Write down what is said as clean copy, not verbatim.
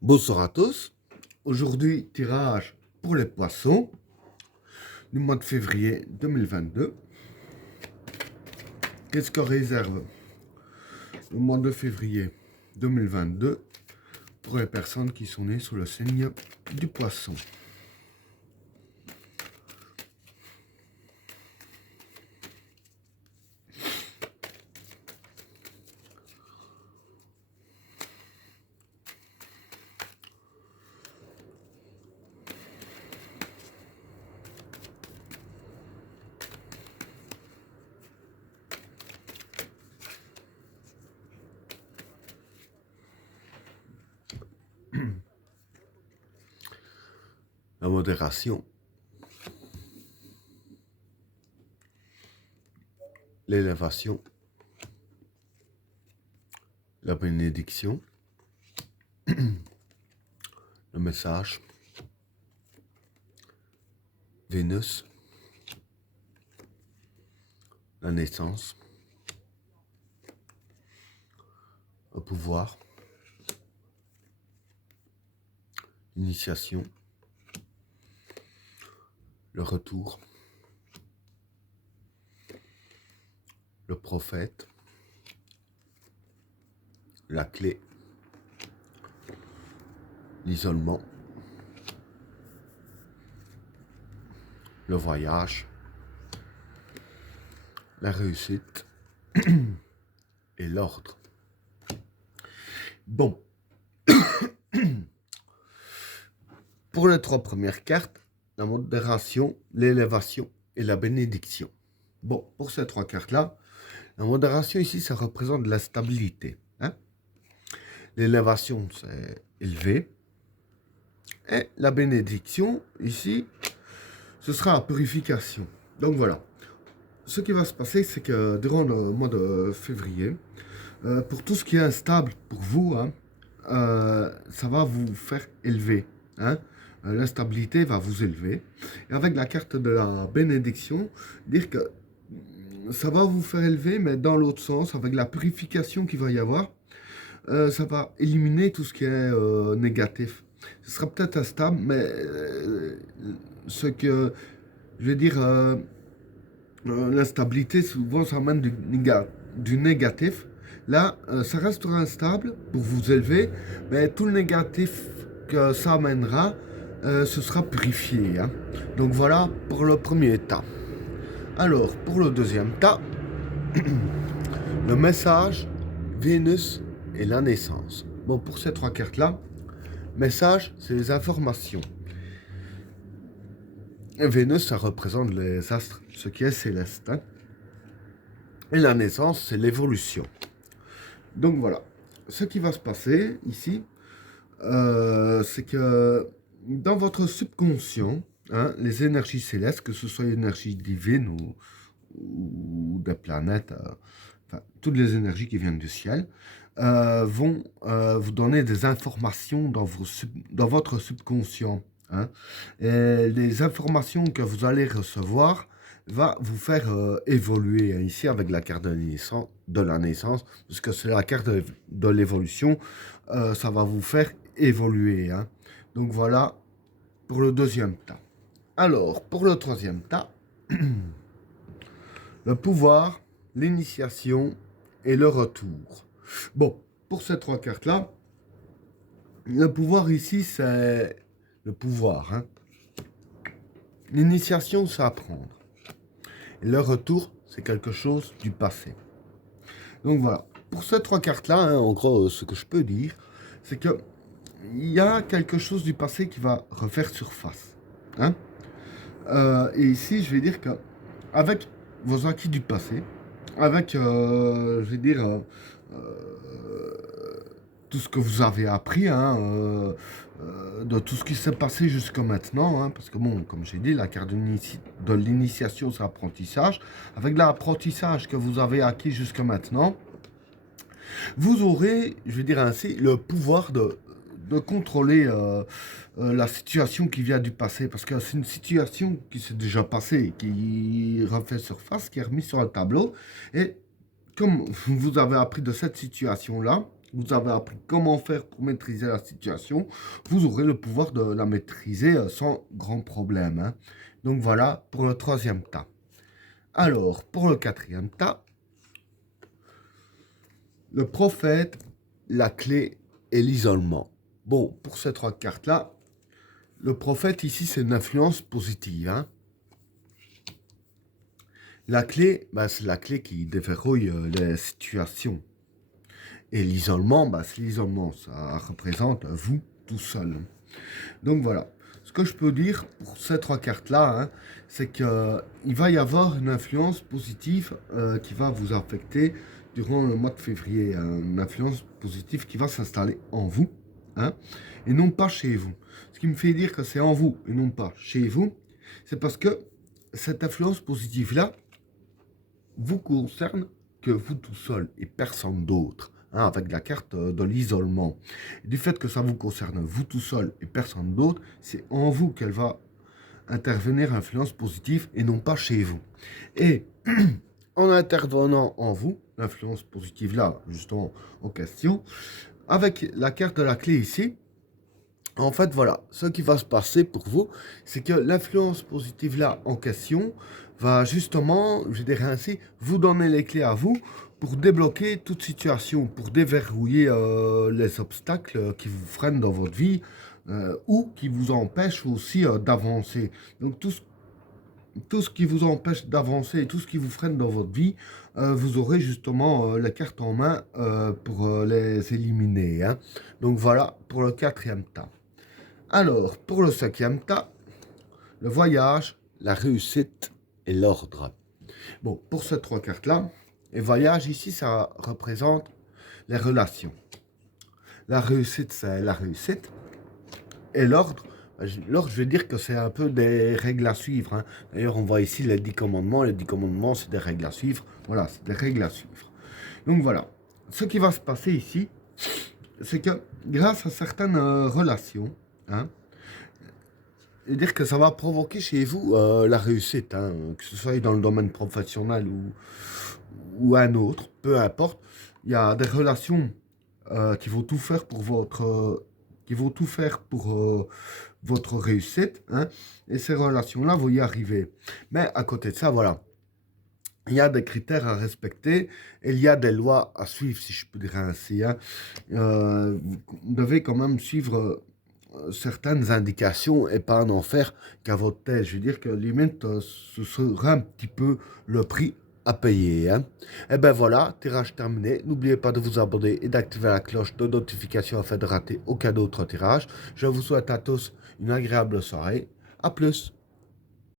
Bonsoir à tous. Aujourd'hui, tirage pour les poissons du mois de février 2022. Qu'est-ce qu'on réserve le mois de février 2022 pour les personnes qui sont nées sous le signe du poisson? La modération, l'élévation, la bénédiction, le message, Vénus, la naissance, le pouvoir, l'initiation, le retour, le prophète, la clé, l'isolement, le voyage, la réussite et l'ordre. Bon, pour les trois premières cartes, la modération, l'élévation et la bénédiction. Bon, pour ces trois cartes-là, la modération ici, ça représente la stabilité. Hein? L'élévation, c'est élevé. Et la bénédiction, ici, ce sera la purification. Donc voilà. Ce qui va se passer, c'est que durant le mois de février, pour tout ce qui est instable pour vous, hein, ça va vous faire élever. Hein? L'instabilité va vous élever. Et avec la carte de la bénédiction, dire que ça va vous faire élever, mais dans l'autre sens, avec la purification qu'il va y avoir, ça va éliminer tout ce qui est négatif. Ce sera peut-être instable, mais ce que, je vais dire, l'instabilité, souvent, ça amène du négatif. Là, ça restera instable pour vous élever, mais tout le négatif que ça amènera, ce sera purifié. Hein. Donc voilà pour le premier tas. Alors, pour le deuxième tas, le message, Vénus et la naissance. Bon, pour ces trois cartes-là, message, c'est les informations. Vénus, ça représente les astres, ce qui est céleste. Hein. Et la naissance, c'est l'évolution. Donc voilà. Ce qui va se passer ici, c'est que dans votre subconscient, hein, les énergies célestes, que ce soit l'énergie divine ou des planètes, enfin, toutes les énergies qui viennent du ciel, vont vous donner des informations dans votre subconscient. Hein. Et les informations que vous allez recevoir va vous faire évoluer. Hein, ici, avec la carte de la naissance, parce que c'est la carte de l'évolution, ça va vous faire évoluer. Hein. Donc voilà pour le deuxième tas. Alors, pour le troisième tas, le pouvoir, l'initiation et le retour. Bon, pour ces trois cartes-là, le pouvoir ici, c'est le pouvoir. Hein. L'initiation, c'est apprendre. Et le retour, c'est quelque chose du passé. Donc voilà. Pour ces trois cartes-là, hein, en gros, ce que je peux dire, c'est que il y a quelque chose du passé qui va refaire surface. Hein. Et ici, je vais dire que avec vos acquis du passé, avec, je vais dire, tout ce que vous avez appris, hein, de tout ce qui s'est passé jusqu'à maintenant, hein, parce que bon, comme j'ai dit, la carte de l'initiation, c'est l'apprentissage. Avec l'apprentissage que vous avez acquis jusqu'à maintenant, vous aurez, je vais dire ainsi, le pouvoir de contrôler la situation qui vient du passé, parce que c'est une situation qui s'est déjà passée, qui refait surface, qui est remise sur le tableau, et comme vous avez appris de cette situation-là, vous avez appris comment faire pour maîtriser la situation, vous aurez le pouvoir de la maîtriser sans grand problème, hein. Donc voilà pour le troisième tas. Alors, pour le quatrième tas, le prophète, la clé et l'isolement. Bon, pour ces trois cartes-là, le prophète ici, c'est une influence positive, hein. La clé, bah, c'est la clé qui déverrouille les situations. Et l'isolement, bah, c'est l'isolement. Ça représente vous tout seul. Donc voilà. Ce que je peux dire pour ces trois cartes-là, hein, c'est qu'il va y avoir une influence positive qui va vous affecter durant le mois de février. Hein, une influence positive qui va s'installer en vous, hein, et non pas chez vous. Ce qui me fait dire que c'est en vous et non pas chez vous, c'est parce que cette influence positive-là vous concerne que vous tout seul et personne d'autre. Hein, avec la carte de l'isolement. Du fait que ça vous concerne vous tout seul et personne d'autre, c'est en vous qu'elle va intervenir influence positive et non pas chez vous. Et en intervenant en vous, l'influence positive là, justement en question, avec la carte de la clé ici, en fait, voilà, ce qui va se passer pour vous, c'est que l'influence positive là en question va justement, je dirais ainsi, vous donner les clés à vous pour débloquer toute situation, pour déverrouiller les obstacles qui vous freinent dans votre vie ou qui vous empêchent aussi d'avancer. Donc tout ce qui vous empêche d'avancer et tout ce qui vous freine dans votre vie, vous aurez justement les cartes en main pour les éliminer, hein. Donc voilà pour le quatrième tas. Alors, pour le cinquième tas, le voyage, la réussite et l'ordre. Bon, pour ces trois cartes-là, les voyages ici, ça représente les relations. La réussite, c'est la réussite. Et l'ordre, je vais dire que c'est un peu des règles à suivre, hein. D'ailleurs, on voit ici les 10 commandements. Les 10 commandements, c'est des règles à suivre. Voilà, c'est des règles à suivre. Donc voilà. Ce qui va se passer ici, c'est que grâce à certaines relations, hein, dire que ça va provoquer chez vous la réussite, hein, que ce soit dans le domaine professionnel ou un autre, peu importe. Il y a des relations qui vont tout faire pour votre réussite, hein, et ces relations-là vont y arriver. Mais à côté de ça, voilà, il y a des critères à respecter et il y a des lois à suivre, si je peux dire ainsi, hein. Vous devez quand même suivre certaines indications et pas en faire qu'à votre tête. Je veux dire que limite, ce sera un petit peu le prix à payer, hein. Et ben voilà, tirage terminé. N'oubliez pas de vous abonner et d'activer la cloche de notification afin de rater aucun autre tirage. Je vous souhaite à tous une agréable soirée. À plus.